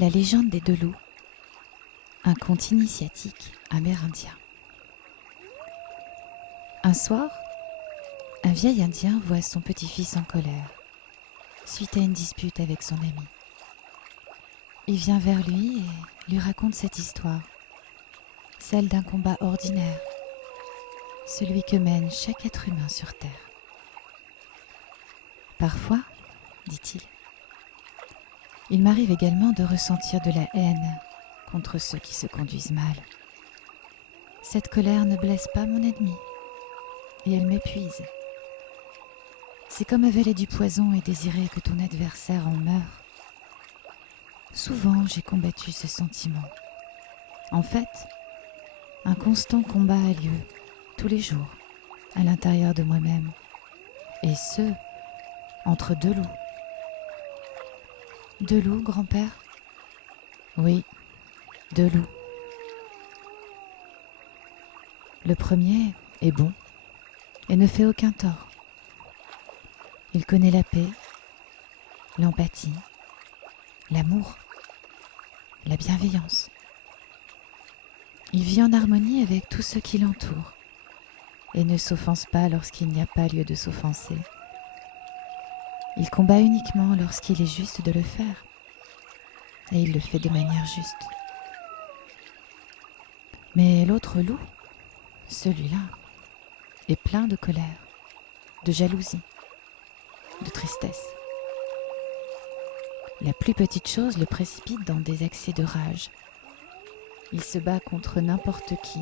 La légende des deux loups, un conte initiatique amérindien. Un soir, un vieil Indien voit son petit-fils en colère, suite à une dispute avec son ami. Il vient vers lui et lui raconte cette histoire, celle d'un combat ordinaire, celui que mène chaque être humain sur Terre. Parfois, dit-il, il m'arrive également de ressentir de la haine contre ceux qui se conduisent mal. Cette colère ne blesse pas mon ennemi et elle m'épuise. C'est comme avaler du poison et désirer que ton adversaire en meure. Souvent, j'ai combattu ce sentiment. En fait, un constant combat a lieu tous les jours à l'intérieur de moi-même, et ce, entre deux loups. Deux loups, grand-père ? Oui, deux loups. Le premier est bon et ne fait aucun tort. Il connaît la paix, l'empathie, l'amour, la bienveillance. Il vit en harmonie avec tous ceux qui l'entourent et ne s'offense pas lorsqu'il n'y a pas lieu de s'offenser. Il combat uniquement lorsqu'il est juste de le faire, et il le fait de manière juste. Mais l'autre loup, celui-là, est plein de colère, de jalousie, de tristesse. La plus petite chose le précipite dans des accès de rage. Il se bat contre n'importe qui,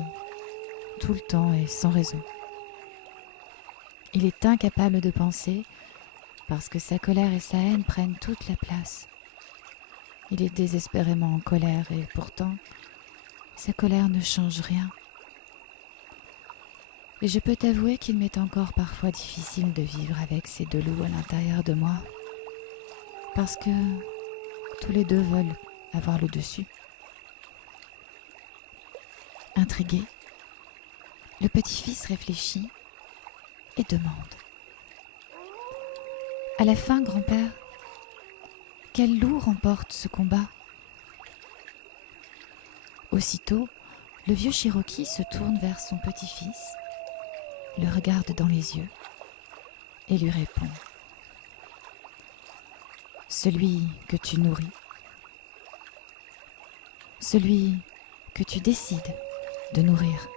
tout le temps et sans raison. Il est incapable de penser parce que sa colère et sa haine prennent toute la place. Il est désespérément en colère et pourtant, sa colère ne change rien. Et je peux t'avouer qu'il m'est encore parfois difficile de vivre avec ces deux loups à l'intérieur de moi, parce que tous les deux veulent avoir le dessus. Intrigué, le petit-fils réfléchit et demande. À la fin, grand-père, quel loup remporte ce combat ? Aussitôt, le vieux Cherokee se tourne vers son petit-fils, le regarde dans les yeux et lui répond. Celui que tu nourris, celui que tu décides de nourrir.